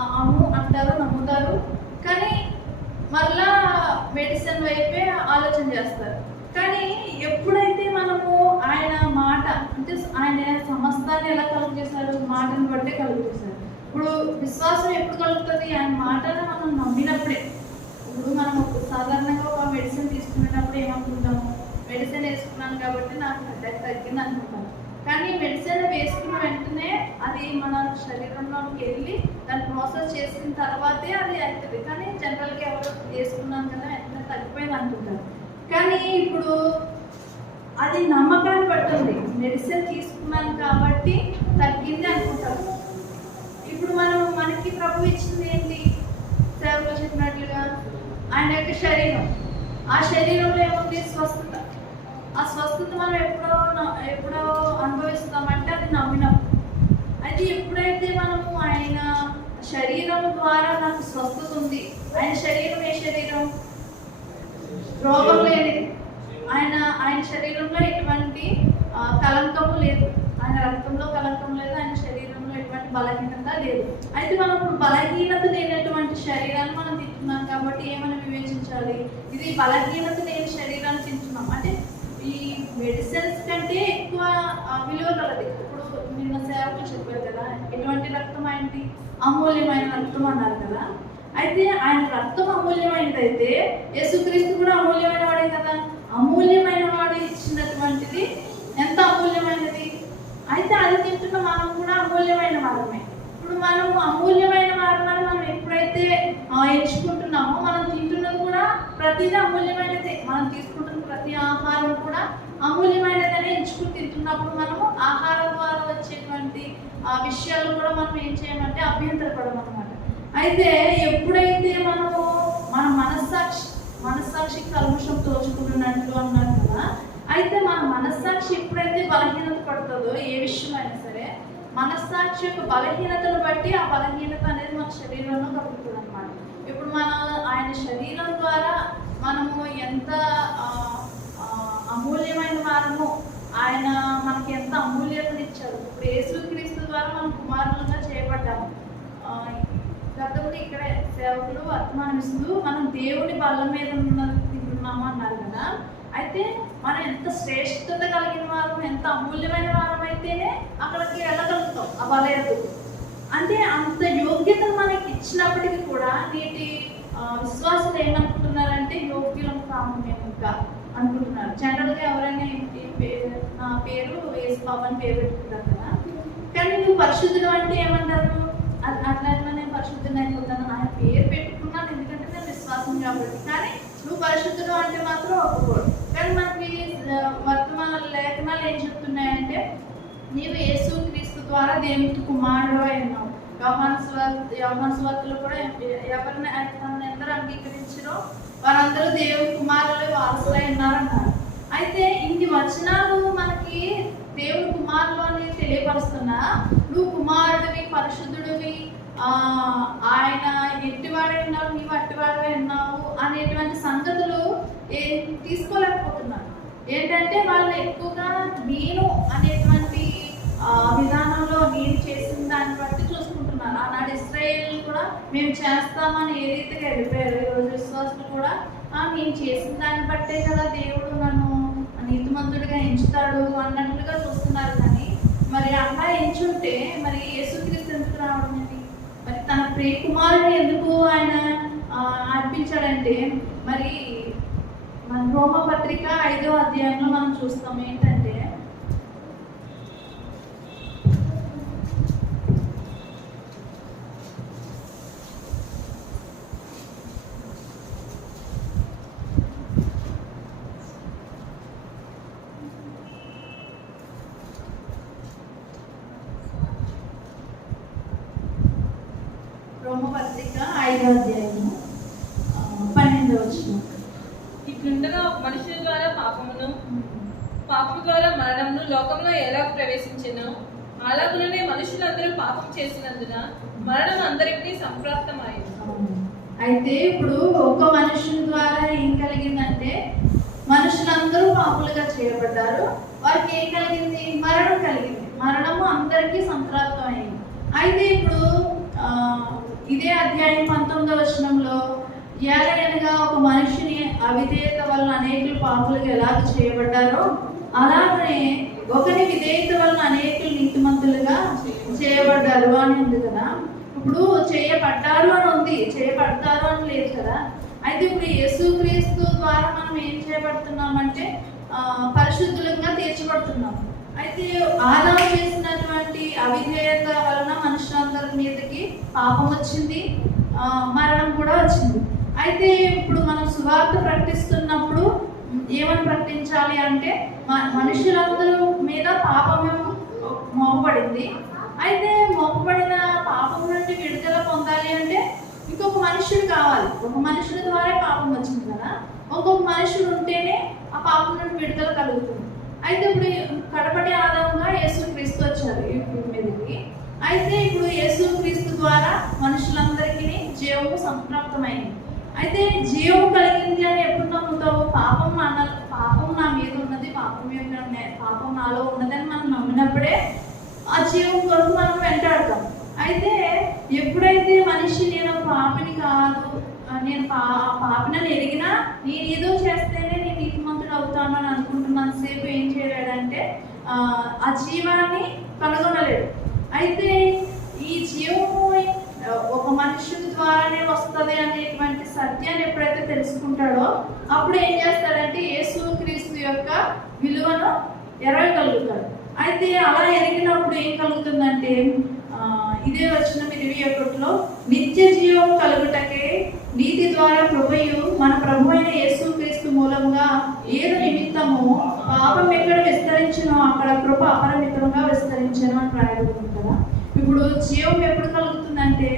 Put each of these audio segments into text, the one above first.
అవును అంటారు, నమ్ముతారు. కానీ మళ్ళా మెడిసిన్ వైపే ఆలోచన చేస్తారు. కానీ ఎప్పుడైతే మనము ఆయన మాట అంటే ఆయన సమస్తాన్ని ఎలా కలుగు చేశారు? మాటను బట్టే కలుగు చేశారు. ఇప్పుడు విశ్వాసం ఎప్పుడు కలుగుతుంది? ఆయన మాటను మనం నమ్మినప్పుడే. ఇప్పుడు మనం సాధారణంగా ఒక మెడిసిన్ తీసుకునేటప్పుడు ఏమనుకుంటాము? మెడిసిన్ వేసుకున్నాను కాబట్టి నాకు హెడేక్ తగ్గింది అనుకుంటాను. కానీ మెడిసిన్ వేసుకున్న వెంటనే అది మన శరీరంలోకి వెళ్ళి దాన్ని ప్రాసెస్ చేసిన తర్వాతే అది అవుతుంది. కానీ జనరల్గా ఎవరు వేసుకున్నాను కదా వెంటనే తగ్గిపోయింది అనుకుంటారు. కానీ ఇప్పుడు అది నమ్మకాన్ని పట్టుంది. మెడిసిన్ తీసుకున్నాను కాబట్టి తగ్గింది అనుకుంటారు. ఇప్పుడు మనకి ప్రభు ఇచ్చింది ఏంటి? సేవలో చెప్పినట్లుగా ఆయన యొక్క శరీరం. ఆ శరీరంలో ఏముంది? స్వస్థత. ఆ స్వస్థత మనం ఎప్పుడో అనుభవిస్తామంటే అది నమ్మినప్పుడు. అయితే ఎప్పుడైతే మనము ఆయన శరీరం ద్వారా నాకు స్వస్థత ఉంది. ఆయన శరీరం ఏ శరీరం? రోగం లేనిది. ఆయన శరీరంలో ఎటువంటి కలంకము లేదు. ఆయన రక్తంలో కలంకం లేదు. ఆయన శరీరంలో ఎటువంటి బలహీనత లేదు. అయితే మనం బలహీనత లేనటువంటి శరీరాన్ని మనం తింటున్నాం కాబట్టి ఏమని వివేచించాలి? ఇది బలహీనత లేని శరీరాన్ని తింటున్నాం అంటే ఈ మెడిసిన్స్ కంటే ఎక్కువ విలువ కలది. ఇప్పుడు నిన్న సేవకులు చెప్పారు కదా, ఎటువంటి రక్తం ఆయనది? అమూల్యమైన రక్తం అన్నారు కదా. అయితే ఆయన రక్తం అమూల్యమైనది అయితే యేసుక్రీస్తు కూడా అమూల్యమైన వాడే కదా. అమూల్యమైన వాడు ఇచ్చినటువంటిది ఎంత అమూల్యమైనది. అయితే అది తింటున్న మనం కూడా అమూల్యమైన వారమే. ఇప్పుడు మనం అమూల్యమైన వారమని మనం ఎప్పుడైతే ఎంచుకుంటున్నామో మనం తింటున్నది కూడా ప్రతిదీ అమూల్యమైనదే. మనం తీసుకుంటున్న ప్రతి ఆహారం కూడా అమూల్యమైనదని ఎంచుకుని తింటున్నప్పుడు మనము ఆహారం ద్వారా వచ్చేటువంటి విషయాలు కూడా మనం ఏం చేయమంటే అభ్యంతరపడమన్నమాట. అయితే ఎప్పుడైతే మనము మన మనస్సాక్షి కల్మషం తోచుకుంటున్నట్లు అన్నారు కదా. అయితే మన మనస్సాక్షి ఎప్పుడైతే బలహీనత పడుతుందో ఏ విషయమైనా సరే మనస్సాక్షి యొక్క బలహీనతను బట్టి ఆ బలహీనత అనేది మన శరీరంలో కలుగుతుంది అన్నమాట. ఇప్పుడు ఆయన శరీరం ద్వారా మనము ఎంత అమూల్యమైన వారము, ఆయన మనకి ఎంత అమూల్యతను ఇచ్చారు. ఇప్పుడు యేసుక్రీస్తు ద్వారా మనం కుమారులుగా చేయబడ్డాము. గతంలో ఇక్కడ సేవకులు వర్తమానిస్తూ మనం దేవుని బల్ల మీద తింటున్నాము అన్నారు కదా. అయితే మనం ఎంత శ్రేష్టత కలిగిన వారం, ఎంత అమూల్యమైన వారం అయితేనే అక్కడికి వెళ్ళగలుగుతాం ఆ బలయదు. అంటే అంత యోగ్యతను మనకి ఇచ్చినప్పటికీ కూడా నేటి విశ్వాసులు ఏమనుకుంటున్నారంటే యోగ్యులం కాము మేము ఇంకా అనుకుంటున్నారు. జనరల్గా ఎవరైనా నా పేరు యేసుబాబు అని పేరు పెట్టుకుంటారు కదా. కానీ నువ్వు పరిశుద్ధుడు అంటే ఏమంటారు? అట్లా నేను పరిశుద్ధుని అయిపోతాను. ఆయన పేరు పెట్టుకున్నాను ఎందుకంటే నేను విశ్వాసం కాబట్టి. కానీ నువ్వు పరిశుద్ధుడు అంటే మాత్రం ఒప్పుకోడు. కానీ మనకి వర్తమాన లేఖనాలు ఏం చెప్తున్నాయంటే నీవు యేసుక్రీస్తు ద్వారా దేవుని కుమారుడు అయినావు. యోహాను సువార్తలో కూడా ఎవరిని ఎందరూ అంగీకరించారో వారందరూ దేవుని కుమారులు వారసులై ఉన్నారన్నారు. అయితే ఇన్ని వచనాలు మనకి దేవుని కుమారులు అని తెలియపరుస్తున్నా నువ్వు కుమారుడివి, పరిశుద్ధుడివి, ఆయన ఎట్టివాడే ఉన్నావు, నీవు అట్టివాడే ఉన్నావు అనేటువంటి సంగతులు తీసుకోలేకపోతున్నారు. ఏంటంటే వాళ్ళు ఎక్కువగా నేను అనేటువంటి విధానంలో నేను చేసిన దాన్ని బట్టి చూసుకుంటున్నారు. ఆనాడు ఇశ్రాయేలు కూడా మేము చేస్తామని ఏ రీతిగా వెళ్ళిపోయారు. ఈరోజు విశ్వాసులు కూడా నేను చేసిన దాన్ని బట్టే కదా దేవుడు నన్ను నీతిమంతుడిగా ఎంచుతాడు అన్నట్లుగా చూస్తున్నారు. కానీ మరి అలా ఎంచుంటే మరి యేసుక్రీస్తు ఎందుకు రావడం ఏంటి? మరి తన ప్రియ కుమారుని ఎందుకు ఆయన అర్పించాడంటే మరి మన రోమపత్రిక 5వ అధ్యాయంలో మనం చూస్తాం ఏంటంటే రోమపత్రిక 5వ అధ్యాయము 12వ వచనం. ఇట్లుండగా మనుషుల ద్వారా పాపము ద్వారా మరణమును లోకంలో ఎలా ప్రవేశించెనో అలాగునే మనుషులందరూ పాపం చేసినందున మరణం అందరికీ సంప్రాప్తమైంది. అయితే ఇప్పుడు ఒక మనుషుని ద్వారా ఏం కలిగిందంటే మనుషులందరూ పాపులుగా చేయబడ్డారు. వారికి ఏం కలిగింది? మరణం కలిగింది. మరణము అందరికీ సంప్రాప్తమైంది. అయితే ఇప్పుడు అధ్యాయం 19వ ఏలయనగా ఒక మనిషిని అవిధేయత వలన అనేకులు పాపులకు ఎలాగ చేయబడ్డారో అలాగనే ఒకరి విధేయత వలన అనేకులు నీతిమంతులుగా చేయబడ్డారు అని ఉంది కదా. ఇప్పుడు చేయబడ్డారు అని ఉంది, చేయబడతారు అని లేదు కదా. అయితే ఇప్పుడు యేసుక్రీస్తు ద్వారా మనం ఏం చేయబడుతున్నామంటే పరిశుద్ధులుగా తీర్చబడుతున్నాం. అయితే ఆదాము చేసినటువంటి అవిధేయత వలన మనుషులందరి మీదకి పాపం వచ్చింది, మరణం కూడా వచ్చింది. అయితే ఇప్పుడు మనం సువార్త ప్రకటిస్తున్నప్పుడు ఏమని ప్రకటించాలి అంటే మనుషులందరూ మీద పాపము మోపబడింది. అయితే మోపబడిన పాపం నుండి విడుదల పొందాలి అంటే ఇంకొక మనుషుడు కావాలి. ఒక మనుషుడి ద్వారా పాపం వచ్చింది కదా, ఒక్కొక్క మనుషుడు ఉంటేనే ఆ పాపం నుండి విడుదల కలుగుతుంది. అయితే ఇప్పుడు కడపటి ఆధారంగా యేసుక్రీస్తు వచ్చారు ఈ భూమి మీదకి. అయితే ఇప్పుడు యేసుక్రీస్తు ద్వారా మనుషులందరికీ జీవము సంప్రాప్తమైంది. అయితే జీవం కలిగింది అని ఎప్పుడు నమ్ముతావు? పాపం నా మీద ఉన్నది, పాపం నాలో ఉన్నదని మనం నమ్మినప్పుడే ఆ జీవం కొరకు మనం వెంటాడతాం. అయితే ఎప్పుడైతే మనిషి నేను పాపిని కాదు, నేను పాపినని ఎరిగినా నేను ఏదో చేస్తేనే నేను నీతిమంతుడు అవుతాను అని అనుకుంటున్నాను సేపు ఏం చేయలేడంటే ఆ జీవాన్ని కనుగొనలేడు. అయితే ఈ జీవము ఒక మనుషుని ద్వారానే వస్తుంది అనేటువంటి సత్యాన్ని ఎప్పుడైతే తెలుసుకుంటాడో అప్పుడు ఏం చేస్తాడంటే యేసుక్రీస్తు యొక్క విలువను ఎరగగలుగుతాడు. అయితే అలా ఎరిగినప్పుడు ఏం కలుగుతుందంటే ఇదే వచనం 21లో నిత్య జీవం కలుగుటకే నీతి ద్వారా కృపయు మన ప్రభు అయిన యేసుక్రీస్తు మూలంగా ఏది నిమిత్తము పాపం ఎక్కడ విస్తరించునో అక్కడ కృప అపరిమితంగా విస్తరించను అని రాయబడింది కదా. ఇప్పుడు జీవం ఎప్పుడు కలుగుతుందంటే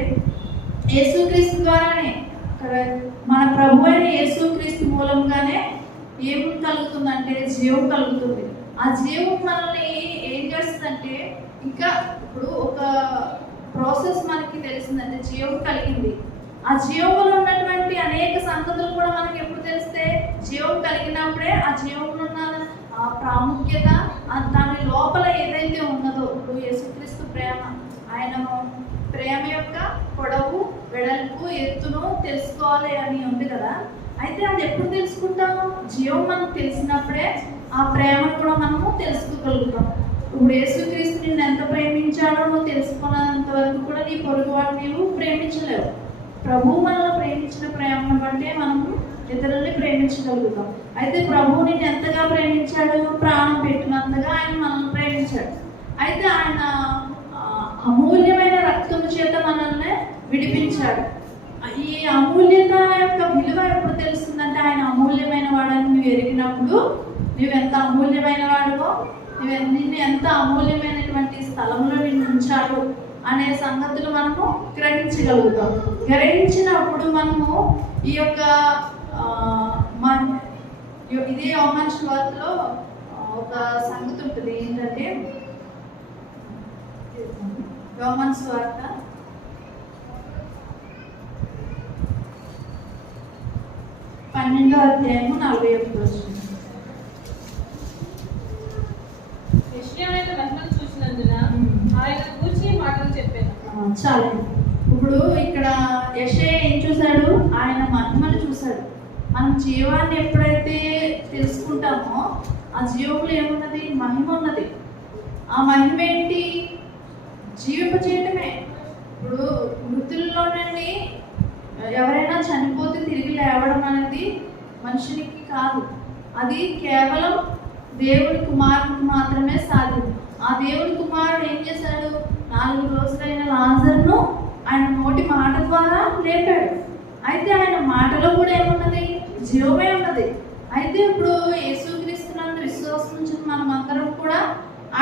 యేసుక్రీస్తు ద్వారానే, మన ప్రభు అయిన యేసుక్రీస్తు మూలంగానే ఏం కలుగుతుందంటే జీవం కలుగుతుంది. ఆ జీవం మనల్ని ఏం చేస్తుందంటే ఇంకా ఇప్పుడు ఒక ప్రాసెస్ మనకి తెలిసిందంటే జీవం కలిగింది. ఆ జీవంలో ఉన్నటువంటి అనేక సంగతులు కూడా మనకి ఎప్పుడు తెలిస్తే జీవం కలిగినప్పుడే ఆ జీవంలో ఉన్న ఆ ప్రాముఖ్యత దాని లోపల ఏదైతే ఉన్నదో ఇప్పుడు యేసుక్రీస్తు ప్రేమ, ఆయన ప్రేమ యొక్క పొడవు వెడల్పు ఎత్తును తెలుసుకోవాలి అని ఉంది కదా. అయితే అది ఎప్పుడు తెలుసుకుంటాము? జీవం మనకు తెలిసినప్పుడే ఆ ప్రేమను కూడా మనము తెలుసుకోగలుగుతాం. ఇప్పుడు యేసుక్రీస్తు నిన్ను ఎంత ప్రేమించాడో నువ్వు తెలుసుకున్నంత వరకు కూడా నీ పొరుగువాడు నీవు ప్రేమించలేవు. ప్రభువు మనల్ని ప్రేమించిన ప్రేమను బట్టే మనము ఇతరుల్ని ప్రేమించగలుగుతాం. అయితే ప్రభువు నిన్ను ఎంతగా ప్రేమించాడు? ప్రాణం పెట్టినంతగా ఆయన మనల్ని ప్రేమించాడు. అయితే ఆయన అమూల్యమైన రక్తము చేత మనల్ని విడిపించాడు. ఈ అమూల్యత యొక్క విలువ ఎప్పుడు తెలుస్తుందంటే ఆయన అమూల్యమైన వాడని నువ్వు ఎరిగినప్పుడు నువ్వెంత అమూల్యమైన వాడువో, నిన్ను ఎంత అమూల్యమైనటువంటి స్థలంలో నిన్ను ఉంచాడు అనే సంగతులు మనము గ్రహించగలుగుతాం. గ్రహించినప్పుడు మనము ఈ యొక్క ఇదే యోహాను సువార్తలో ఒక సంగతి ఉంటుంది. ఏంటంటే యోహాను సువార్త 12వ అధ్యాయము 41వ వచనం. యెషయా మహిమను చూసినందున ఆయన గూర్చి మాటలు చెప్పాను. చాలు. ఇప్పుడు ఇక్కడ యెషయా ఏం చూశాడు? ఆయన మహిమను చూశాడు. మనం జీవాన్ని ఎప్పుడైతే తెలుసుకుంటామో ఆ జీవంలో ఏమున్నది? మహిమ ఉన్నది. ఆ మహిమ ఏంటి? జీవింపచేయటమే. ఇప్పుడు మృతుల్లో నుండి ఎవరైనా చనిపోతే తిరిగి లేవడం అనేది మనుషునికి కాదు, అది కేవలం దేవుడి కుమారునికి మాత్రమే సాధ్యం. ఆ దేవుడి కుమారుడు ఏం చేశాడు? 4 రోజులైన లాజరును ఆయన నోటి మాట ద్వారా లేపాడు. అయితే ఆయన మాటలో కూడా ఏమున్నది? జీవమే ఉన్నది. అయితే ఇప్పుడు యేసుక్రీస్తునందు విశ్వాసం నుంచి మనం అందరం కూడా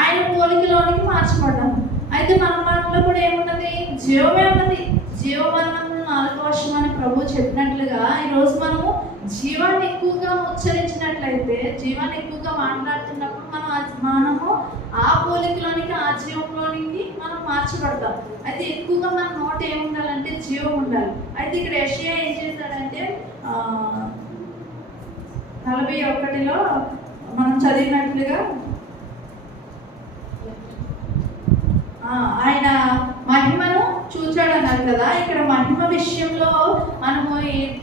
ఆయన పోలికలోనికి మార్చబడ్డాము. అయితే మన మాటలో కూడా ఏమున్నది? జీవమే ఉన్నది. జీవమరణం 4వ వర్షం అని ప్రభు చెప్పినట్లుగా ఈరోజు మనము జీవాన్ని ఎక్కువగా ఉచ్చరించినట్లయితే, జీవాన్ని ఎక్కువగా మాట్లాడుతున్నప్పుడు మనము ఆ పోలికలోనికి, ఆ జీవంలోనికి మనం మార్చబడతాం. అయితే ఎక్కువగా మన నోట ఏముండాలంటే జీవం ఉండాలి. అయితే ఇక్కడ యెషయా ఏం చేశాడంటే 41లో మనం చదివినట్లుగా ఆయన మహిమను చూచాడు అన్నారు కదా. ఇక్కడ మహిమ విషయంలో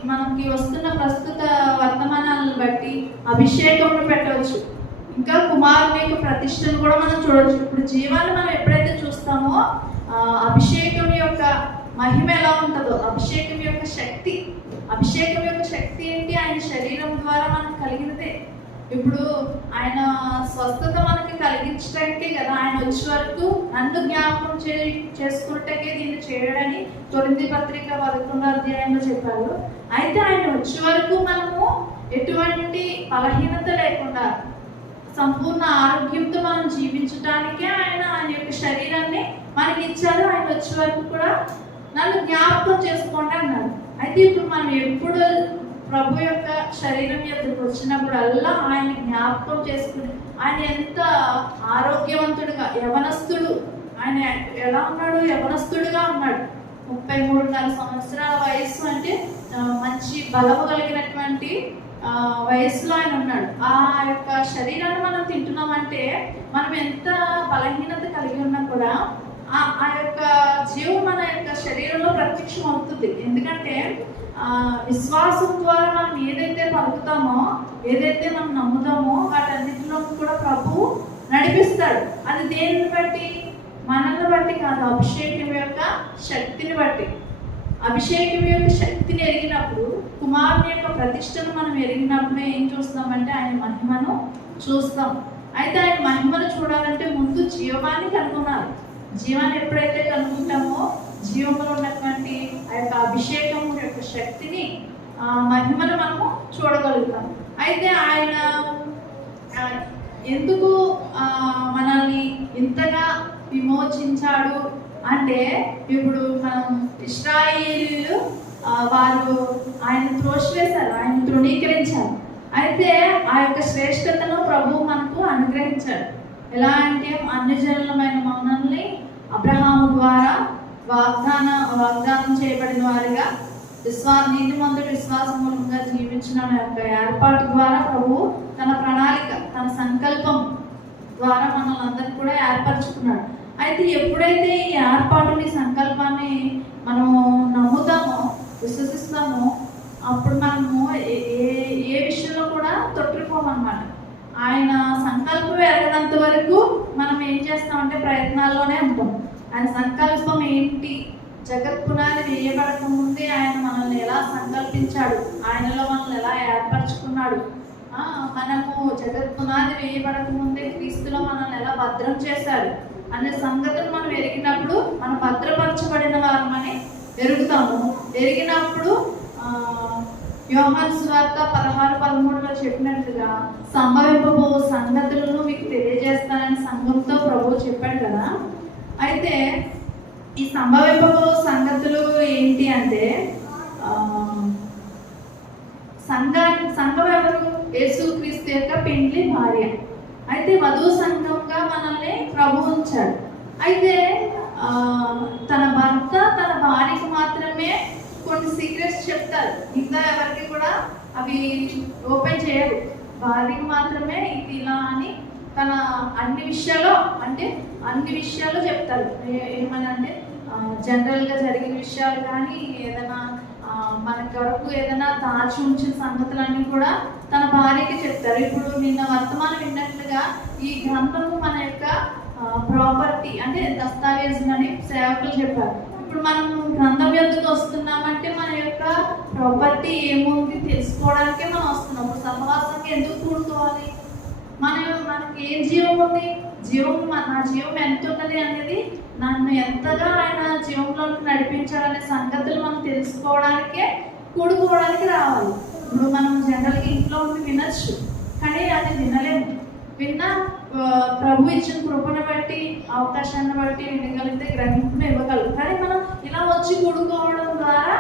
మనకి వస్తున్న ప్రస్తుత వర్తమానాలను బట్టి అభిషేకమును పెట్టవచ్చు, ఇంకా కుమారుని యొక్క ప్రతిష్టను కూడా మనం చూడవచ్చు. ఇప్పుడు జీవాన్ని మనం ఎప్పుడైతే చూస్తామో అభిషేకం యొక్క మహిమ ఎలా ఉంటుందో, అభిషేకం యొక్క శక్తి ఏంటి? ఆయన శరీరం ద్వారా మనకు కలిగినదే. ఇప్పుడు ఆయన స్వస్థత మనకి కలిగించడానికే కదా ఆయన వచ్చే వరకు నన్ను జ్ఞాపకం చేసుకుంటకే దీన్ని చేయడని కొరింథీ పత్రిక 11వ అధ్యాయంలో చెప్పారు. అయితే ఆయన వచ్చే వరకు మనము ఎటువంటి బలహీనత లేకుండా సంపూర్ణ ఆరోగ్యంతో మనం జీవించడానికే ఆయన యొక్క శరీరాన్ని మనకి ఇచ్చారు. ఆయన వచ్చే వరకు కూడా నన్ను జ్ఞాపకం చేసుకోండి అన్నారు. అయితే ఇప్పుడు మనం ఎప్పుడు ప్రభు యొక్క శరీరం ఎదురుకు వచ్చినప్పుడల్లా ఆయన జ్ఞాపకం చేసుకుని ఆయన ఎంత ఆరోగ్యవంతుడుగా, యవనస్తుడు, ఆయన ఎలా ఉన్నాడు? యవనస్తుడుగా ఉన్నాడు. 33.5 సంవత్సరాల వయస్సు అంటే మంచి బలము కలిగినటువంటి వయస్సులో ఆయన ఉన్నాడు. ఆ యొక్క శరీరాన్ని మనం తింటున్నామంటే మనం ఎంత బలహీనత కలిగి ఉన్నా కూడా ఆ యొక్క జీవం మన యొక్క శరీరంలో ప్రత్యక్షం అవుతుంది. ఎందుకంటే విశ్వాసం ద్వారా మనం ఏదైతే పలుకుతామో, ఏదైతే మనం నమ్ముతామో వాటన్నిటిలో కూడా ప్రభు నడిపిస్తాడు. అది దేనిని బట్టి? మనల్ని బట్టి కాదు, అభిషేకం యొక్క శక్తిని బట్టి. అభిషేకం యొక్క శక్తిని ఎరిగినప్పుడు, కుమారుని యొక్క ప్రతిష్టను మనం ఎరిగినప్పుడు ఏం చూస్తామంటే ఆయన మహిమను చూస్తాం. అయితే ఆయన మహిమను చూడాలంటే ముందు జీవాన్ని కనుగొనాలి. జీవాన్ని ఎప్పుడైతే కనుక్కుంటామో జీవంలో ఉన్నటువంటి ఆ యొక్క అభిషేకం యొక్క శక్తిని, మహిమను మనము చూడగలుగుతాం. అయితే ఆయన ఎందుకు మనల్ని ఇంతగా విమోచించాడు అంటే, ఇప్పుడు మనం ఇశ్రాయేలీయులు వారు ఆయన త్రోసివేశారు, ఆయన తృణీకరించారు. అయితే ఆ యొక్క శ్రేష్టతను ప్రభువు మనకు అనుగ్రహించాడు. ఎలా అంటే అన్ని జనులమైన మనల్ని అబ్రహాము ద్వారా వాగ్దానం చేయబడిన వారిగా నీతిమంతుడు విశ్వాసం మూలంగా జీవించిన యొక్క ఏర్పాటు ద్వారా ప్రభు తన ప్రణాళిక, తన సంకల్పం ద్వారా మనల్ని అందరినీ కూడా ఏర్పరచుకున్నాడు. అయితే ఎప్పుడైతే ఈ ఏర్పాటుని, సంకల్పాన్ని మనము నమ్ముతామో, విశ్వసిస్తామో, అప్పుడు మనము ఏ విషయంలో కూడా తొట్టిపోమన్నమాట. ఆయన సంకల్పం ఎరగనంత వరకు మనం ఏం చేస్తామంటే ప్రయత్నాల్లోనే ఉంటాం. ఆయన సంకల్పం ఏంటి? జగత్ పునాది వేయబడక ముందే ఆయన మనల్ని ఎలా సంకల్పించాడు, ఆయనలో మనల్ని ఎలా ఏర్పరచుకున్నాడు, మనము జగత్ పునాది వేయబడక ముందే క్రీస్తులో మనల్ని ఎలా భద్రం చేశాడు అనే సంగతిని మనం ఎరిగినప్పుడు మనం భద్రపరచబడిన వారమని ఎరుగుతాము. ఎరిగినప్పుడు యోహాను సువార్త 16:13లో చెప్పినట్లుగా సంభవింపబో సంగతులను మీకు తెలియజేస్తానని సంఘంతో ప్రభువు చెప్పాడు కదా. అయితే ఈ సంభవింపబో సంగతులు ఏంటి అంటే, సంఘం ఎవరు? యేసుక్రీస్తు యొక్క పెండ్లి భార్య. అయితే వధువు సంఘంగా మనల్ని ప్రభు ఉంచాడు. అయితే తన భర్త తన భార్యకు మాత్రమే కొన్ని సీక్రెట్స్ చెప్తారు, ఇంకా ఎవరికి కూడా అవి ఓపెన్ చేయరు. భార్యకి మాత్రమే ఇది ఇలా అని తన అన్ని విషయాలు చెప్తారు. ఏమని అంటే జనరల్గా జరిగిన విషయాలు కానీ ఏదైనా మన కొరకు ఏదైనా దాచి ఉంచిన సంగతులన్నీ కూడా తన భార్యకి చెప్తారు. ఇప్పుడు నిన్న వర్తమానం విన్నట్లుగా ఈ గ్రంథము మన యొక్క ప్రాపర్టీ, అంటే దస్తావేజు అని సేవకులు చెప్పారు. ఇప్పుడు మనం గ్రంథం యొద్దకు వస్తున్నామంటే మన యొక్క ప్రాపర్టీ ఏముంది తెలుసుకోవడానికే మనం వస్తున్నాం. ఇప్పుడు సహవాసంగా ఎందుకు కూడుకోవాలి? మనకి ఏం జీవం ఉంది? నా జీవం ఎంత ఉన్నది అనేది, నన్ను ఎంతగా ఆయన జీవంలో నడిపించాలనే సంగతులు మనం తెలుసుకోవడానికే కూడుకోవడానికి రావాలి. ఇప్పుడు మనం జనరల్గా ఇంట్లో ఉండి వినొచ్చు, కానీ అది వినలేము. విన్నా ప్రభు ఇచ్చిన కృపను బట్టి, అవకాశాన్ని బట్టి వినగలిగితే గ్రహింపును ఇవ్వగలరు. కానీ మనం ఇలా వచ్చి కూడుకోవడం ద్వారా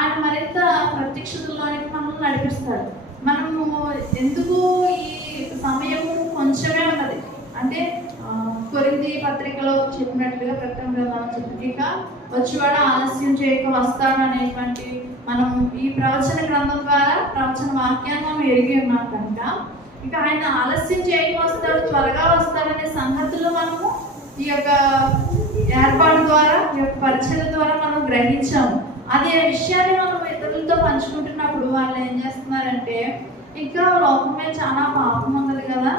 ఆయన మరింత ప్రత్యక్షతలోనికి మనల్ని నడిపిస్తారు. మనము ఎందుకు ఈ సమయం కొంచెమే ఉన్నది అంటే, కొరింథీ పత్రికలో చెప్పినట్లుగా ప్రకటన గ్రంథంలో చెప్పింది, ఇక వచ్చేవాడు ఆలస్యం చేయక వస్తాడు అనేటువంటి మనం ఈ ప్రవచన గ్రంథం ద్వారా ప్రవచన వాక్యాన్ని మనం ఎరిగి ఉన్నాం కనుక, ఇక ఆయన ఆలస్యం చేయక వస్తాడు, త్వరగా వస్తాడనే సంగతులు మనము ఈ యొక్క ఏర్పాటు ద్వారా, ఈ యొక్క పరిచయం ద్వారా మనం గ్రహించాము. అదే విషయాన్ని మనం ఇతరులతో పంచుకుంటున్నప్పుడు వాళ్ళు ఏం చేస్తున్నారంటే, ఇంకా లోకం మీద చాలా పాపం ఉన్నది కదా,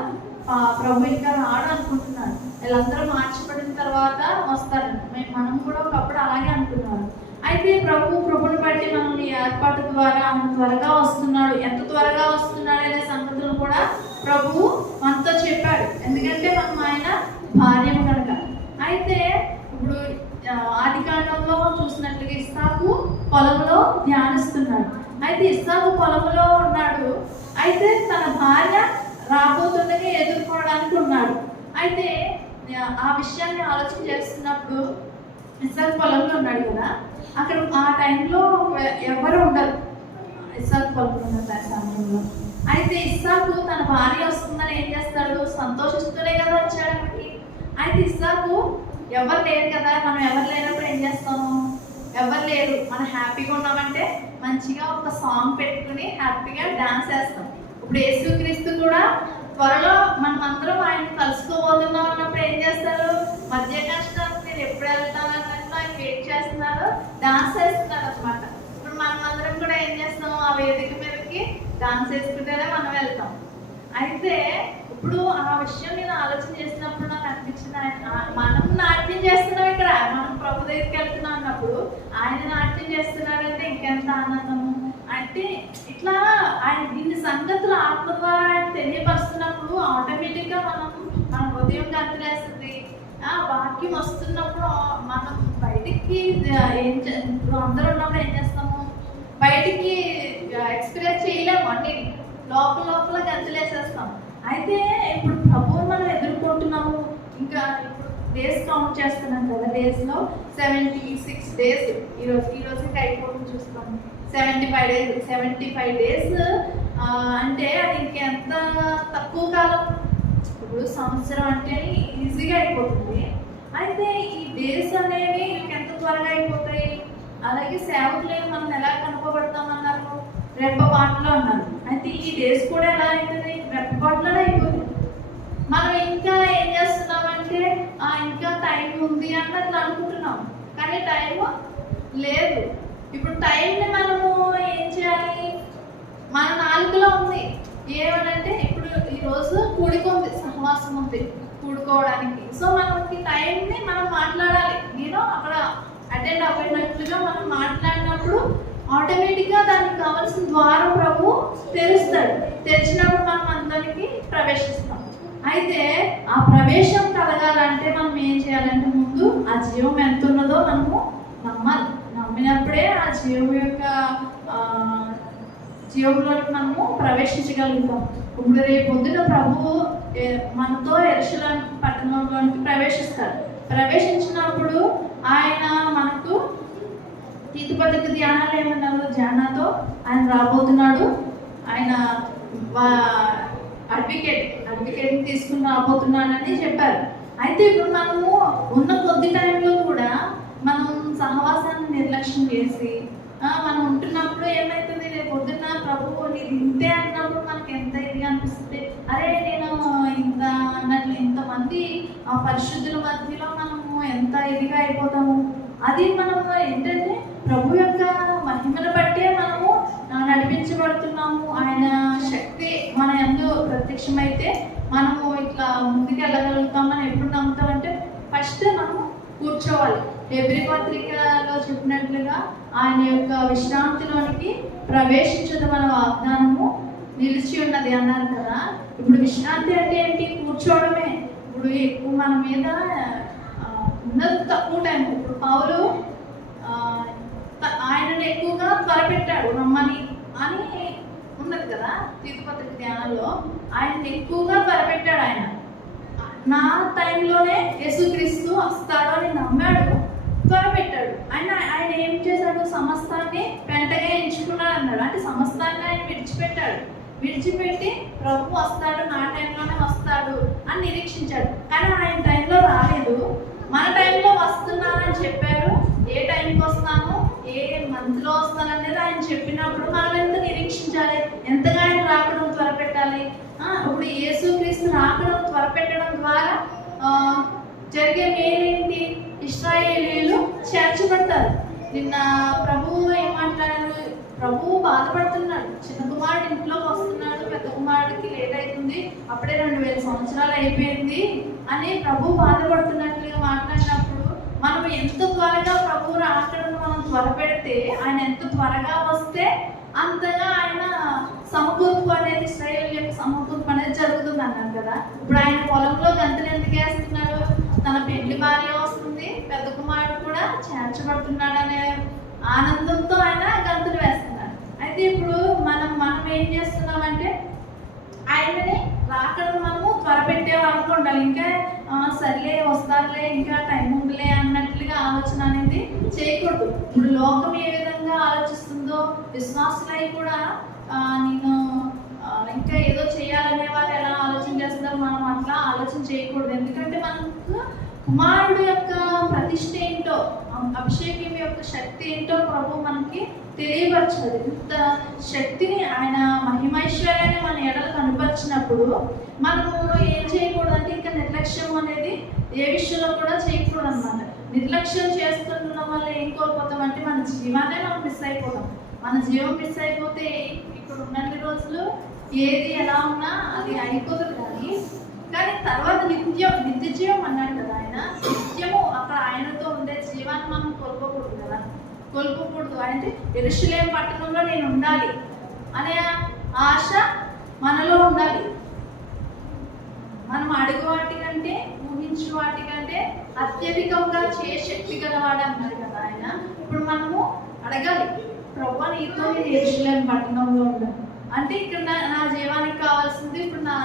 ప్రభు ఇంకా రాడు అనుకుంటున్నారు. వీళ్ళందరూ మార్చిపడిన తర్వాత వస్తారు. మనం కూడా ఒకప్పుడు అలాగే అనుకున్నారు. అయితే ప్రభుని బట్టి మనం ఈ ఏర్పాటు ద్వారా ఆయన త్వరగా వస్తున్నాడు, ఎంత త్వరగా వస్తున్నాడు అనే సంగతులు కూడా ప్రభు మనతో చెప్పాడు. ఎందుకంటే మనం ఆయన భార్యము కనుక. అయితే ఇప్పుడు ఆది కాండంలో చూసినట్లుగా ఇస్సాకు పొలంలో ధ్యానిస్తున్నాడు. అయితే ఇస్సాకు పొలంలో ఉన్నాడు. అయితే తన భార్య రాబోతుండగా ఎదుర్కోవడానికి ఉన్నాడు. అయితే ఆ విషయాన్ని ఆలోచన చేస్తున్నప్పుడు ఇస్సాకు పొలంలో ఉన్నాడు కదా, అక్కడ ఆ టైంలో ఎవరు ఉండరు ఇస్సాకు పొలంలో ఉన్న సమయంలో. అయితే ఇస్సాకు తన భార్య వస్తుందని ఏం చేస్తాడు, సంతోషిస్తూనే కదా వచ్చాడు అక్కడికి. అయితే ఇస్సాకు ఎవరు లేరు కదా, మనం ఎవరు లేనప్పుడు ఏం చేస్తాము, ఎవరు లేరు, మనం హ్యాపీగా ఉన్నామంటే మంచిగా ఒక సాంగ్ పెట్టుకుని హ్యాపీగా డాన్స్ వేస్తాం. ఇప్పుడు యేసుక్రీస్తు కూడా త్వరలో మనం అందరం ఆయన కలుసుకోబోతున్నాం అన్నప్పుడు ఏం చేస్తారు, మధ్య కష్టాలు నేను ఎప్పుడు వెళ్తాను అన్నట్టు ఆయన వెయిట్ చేస్తున్నారు, డాన్స్ వేస్తున్నారు అనమాట. ఇప్పుడు మనం అందరం కూడా ఏం చేస్తాం, ఆ వేదిక మీదకి డాన్స్ వేసుకుంటేనే మనం వెళ్తాం. అయితే ఇప్పుడు ఆ విషయం నేను ఆలోచన చేసినప్పుడు నాకు అనిపించింది, మనం నాట్యం చేస్తున్నాం ఇక్కడ, మనం ప్రభు దగ్గరికి వెళ్తున్నాం అన్నప్పుడు ఆయన నాట్యం చేస్తున్నాడంటే ఇంకెంత ఆనందము. అంటే ఇట్లా ఆయన దీన్ని సంగతులు ఆత్మ ద్వారా ఆయన తెలియపరుస్తున్నప్పుడు ఆటోమేటిక్గా మన ఉదయం గంతులేస్తుంది. వాక్యం వస్తున్నప్పుడు మనం బయటికి ఇప్పుడు అందరూ ఉన్నప్పుడు ఏం చేస్తాము, బయటికి ఎక్స్పీరియన్స్ చేయలేము, అన్ని లోపల గంతులేసేస్తాం. అయితే ఇప్పుడు ప్రభువుని మనం ఎదుర్కొంటున్నాము. ఇంకా ఇప్పుడు డేస్ కౌంట్ చేస్తున్నాం కదా, డేస్లో 76 days ఈరోజుకి అయిపోతుంది చూస్తాము. 75 days అంటే అది ఇంకెంత తక్కువ కాలం. ఇప్పుడు సంవత్సరం అంటే ఈజీగా అయిపోతుంది. అయితే ఈ డేస్ అనేవి ఇంకెంత త్వరగా అయిపోతాయి. అలాగే సేవకులు మనం ఎలా కనుకోబడతామన్నారు, రెప్పపాటులో అన్నారు. అయితే ఈ డేస్ కూడా ఎలా అవుతుంది, రెప్పపాటులోనే అయిపోతుంది. మనం ఇంకా ఏం చేస్తున్నామంటే ఇంకా టైం ఉంది అన్నట్లు అనుకుంటున్నాం, కానీ టైము లేదు. ఇప్పుడు టైంని మనము ఏం చేయాలి, మన నాలుగులో ఉంది ఏమనంటే, ఇప్పుడు ఈరోజు కూడుకుంది, సహవాసం ఉంది కూడుకోవడానికి. సో మనకి టైంని మనం మాట్లాడాలి. నేను అక్కడ అటెండ్ అవ్వనట్లుగా మనం మాట్లాడినప్పుడు ఆటోమేటిక్గా దానికి కావాల్సిన ద్వారం ప్రభు తెరుస్తాడు. తెరిచినప్పుడు మనం అందరికి ప్రవేశిస్తాం. అయితే ఆ ప్రవేశం కలగాలంటే మనం ఏం చేయాలంటే, ముందు ఆ జీవం ఎంత ఉన్నదో మనము నమ్మాలి. నమ్మినప్పుడే ఆ జీవంలోకి మనము ప్రవేశించగలుగుతాం. ఇప్పుడు రేపు పొద్దున ప్రభు మనతో యెరూషలేము పట్టణంలోనికి ప్రవేశిస్తాడు. ప్రవేశించినప్పుడు ఆయన మనకు తీతుపద్ధతి ధ్యానాలు ఏమన్నారు, ధ్యానాతో ఆయన రాబోతున్నాడు. ఆయన అడ్వకేట్ తీసుకుని రాబోతున్నాడని చెప్పారు. అయితే ఇప్పుడు మనము ఉన్న కొద్ది టైంలో కూడా మనం సహవాసాన్ని నిర్లక్ష్యం చేసి మనం ఉంటున్నప్పుడు ఏమవుతుంది, రేపు పొద్దున్న ప్రభువు నీది ఇంతే అన్నప్పుడు మనకి ఎంత ఇదిగా అనిపిస్తుంది. అరే నేను ఇంత అన్నట్లు ఇంతమంది పరిశుద్ధుల మధ్యలో మనము ఎంత ఇదిగా అయిపోతాము. అది మనము ఏంటంటే ప్రభు యొక్క మహిమను బట్టే మనము నడిపించబడుతున్నాము. ఆయన శక్తి మన యందు ప్రత్యక్షమైతే మనము ఇట్లా ముందుకు వెళ్ళగలుగుతామని ఎప్పుడు నమ్ముతామంటే, ఫస్ట్ మనము కూర్చోవాలి. హెబ్రీ పత్రికలో చెప్పినట్లుగా ఆయన యొక్క విశ్రాంతిలోనికి ప్రవేశించడం మన వాగ్దానము నిలిచి ఉన్నది అన్నారు కదా. ఇప్పుడు విశ్రాంతి అంటే ఏంటి, కూర్చోవడమే. ఇప్పుడు ఎక్కువ మన మీద ఉన్నది తక్కువ టైం. ఇప్పుడు పౌలు ఆయనను ఎక్కువగా త్వరపెట్టాడు రమ్మని అని ఉన్నది కదా తీతుపత్రిక ధ్యానంలో. ఆయనను ఎక్కువగా త్వరపెట్టాడు. ఆయన నా టైంలోనే యేసుక్రీస్తు వస్తాడు అని నమ్మాడు, త్వరపెట్టాడు. ఆయన ఏం చేశాడు, సమస్తాన్ని వెంటనే ఎంచుకున్నాడు అన్నాడు. అంటే సమస్తాన్ని ఆయన విడిచిపెట్టి ప్రభు వస్తాడు, నా టైంలోనే వస్తాడు అని నిరీక్షించాడు. కానీ ఆయన టైంలో రాలేదు, మన టైంలో వస్తున్నానని చెప్పారు. ఏ టైంకి వస్తాను, ఏ మంత్లో వస్తాను అనేది ఆయన చెప్పినప్పుడు మనం ఎంత నిరీక్షించాలి, ఎంతగా ఆయన రాకడం త్వరపెట్టాలి. ఇప్పుడు యేసుక్రీస్తు రాకడం త్వరపెట్టడం ద్వారా జరిగే మేలేంటి, ఇశ్రాయేలీయులు చేర్చబడతారు. నిన్న ప్రభువు ఏం మాట్లాడారు? ప్రభువు బాధపడుతున్నాడు. చిన్న కుమారుడు ఇంట్లోకి వస్తున్నాడు, పెద్ద కుమారుడికి లేట్ అవుతుంది, అప్పుడే 2000 సంవత్సరాలు అయిపోయింది అని ప్రభువు బాధపడుతున్నట్లుగా మాట్లాడినప్పుడు మనం ఎంత త్వరగా ప్రభువు రాకడను మనం త్వరపెడితే, ఆయన ఎంత త్వరగా వస్తే అంతగా ఆయన సమకూర్పు అనేది, ఇశ్రాయేలు యొక్క సమకూర్పు అనేది జరుగుతుంది అన్నారు కదా. ఇప్పుడు ఆయన పొలంలో గంతులు ఎందుకు వేస్తున్నాడు? తన పెళ్లి భార్య వస్తుంది, పెద్ద కుమారుడు కూడా చేర్చబడుతున్నాడు అనే ఆనందంతో ఆయన గంతులు వేస్తున్నాడు. అయితే ఇప్పుడు మనం ఏం చేస్తున్నామంటే ఆయనని రాకడం మనము త్వరపెట్టే వాళ్ళకు ఉండాలి. ఇంకా సర్లే వస్తారులే, ఇంకా టైం ఉందిలే అన్నట్లుగా ఆలోచన అనేది చేయకూడదు. ఇప్పుడు లోకం ఏ విధంగా ఆలోచిస్తుందో విశ్వాసులై కూడా నేను ఇంకా ఏదో చేయాలనే వాళ్ళు ఎలా ఆలోచన చేస్తారో మనం అట్లా ఆలోచన చేయకూడదు. ఎందుకంటే మనకు కుమారుడు యొక్క ప్రతిష్ఠ ఏంటో, అభిషేకం యొక్క శక్తి ఏంటో ప్రభు మనకి తెలియపరచాలి. ఇంత శక్తిని, ఆయన మహిమైశ్వర్యాన్ని మన ఎడలు కనపరిచినప్పుడు మనము ఏం చేయకూడదు అంటే ఇంకా నిర్లక్ష్యం అనేది ఏ విషయంలో కూడా చేయకూడదు అన్నమాట. నిర్లక్ష్యం చేస్తుండడం వల్ల ఏం కోల్పోతాం అంటే మన జీవాన్నే మనం మిస్ అయిపోతాం. మన జీవం మిస్ అయిపోతే ఇప్పుడు ఉన్నన్ని రోజులు ఏది ఎలా ఉన్నా అది అయిపోతుంది. కానీ తర్వాత నిత్య జీవం అన్నాడు కదా ఆయన. నిత్యము అక్కడ ఆయనతో ఉండే జీవాన్ని మనం కోల్పోకూడదు కదా, కోల్పోకూడదు. అంటే యెరూషలేము పట్టణంలో నేను ఉండాలి అనే ఆశ మనలో ఉండాలి. మనం అడుగు వాటికంటే, ఊహించు వాటికంటే అత్యధికంగా చేయ శక్తి గలవాడు అన్నారు కదా ఆయన. ఇప్పుడు మనము అడగాలి, ప్రభువా నీతో నేను యెరూషలేము పట్టణంలో ఉండాలి అంటే ఇక్కడ నా జీవానికి కావాల్సింది ఇప్పుడు నా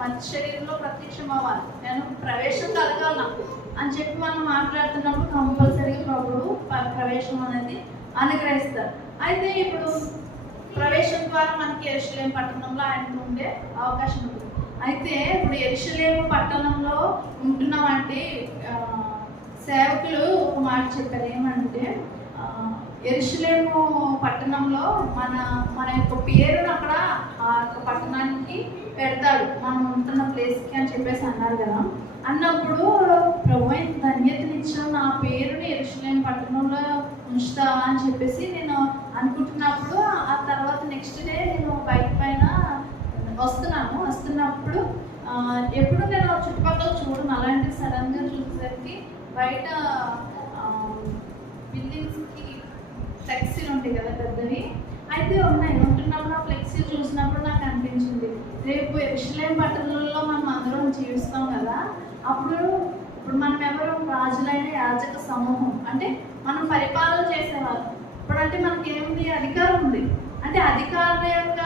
మంచి శరీరంలో ప్రత్యక్షం అవ్వాలి, నేను ప్రవేశం కలగాలి నాకు అని చెప్పి మనం మాట్లాడుతున్నప్పుడు కంపల్సరీగా ప్రభువు ప్రవేశం అనేది అనుగ్రహిస్తారు. అయితే ఇప్పుడు ప్రవేశం ద్వారా మనకి యెరూషలేము పట్టణంలో ఆయనకు ఉండే అవకాశం ఉంది. అయితే ఇప్పుడు యెరూషలేము పట్టణంలో ఉంటున్నామంటే సేవకులు ఒక మాట చెప్పారు, ఏమంటే యెరూషలేము పట్టణంలో మన యొక్క పేరును అక్కడ ఆ యొక్క పట్టణానికి పెడతాడు, మనం ఉంటున్న ప్లేస్కి అని చెప్పేసి అన్నారు కదా. అన్నప్పుడు ప్రభు ధన్యతనిచ్చావు, నా పేరుని యెరూషలేము పట్టణంలో ఉంచుతావా అని చెప్పేసి నేను అనుకుంటున్నప్పుడు, ఆ తర్వాత నెక్స్ట్ డే నేను బైక్ పైన వస్తున్నప్పుడు ఎప్పుడు నేను చుట్టుపక్కల చూడను, అలాంటి సడన్గా చూసేసరికి బయట బిల్డింగ్స్కి ఫ్లెక్సీలు ఉంటాయి కదా పెద్దవి, అయితే ఉన్నాయి. ఉంటున్నప్పుడు ఆ ఫ్లెక్సీ చూసినప్పుడు నాకు అనిపించింది, రేపు యెరూషలేము పట్టణంలో మనం అందరం జీవిస్తాం కదా, ఇప్పుడు మనం ఎవరు? రాజులైన యాజక సమూహం, అంటే మనం పరిపాలన చేసేవాళ్ళం. ఇప్పుడంటే మనకి ఏముంది? అధికారం ఉంది. అంటే అధికారుల యొక్క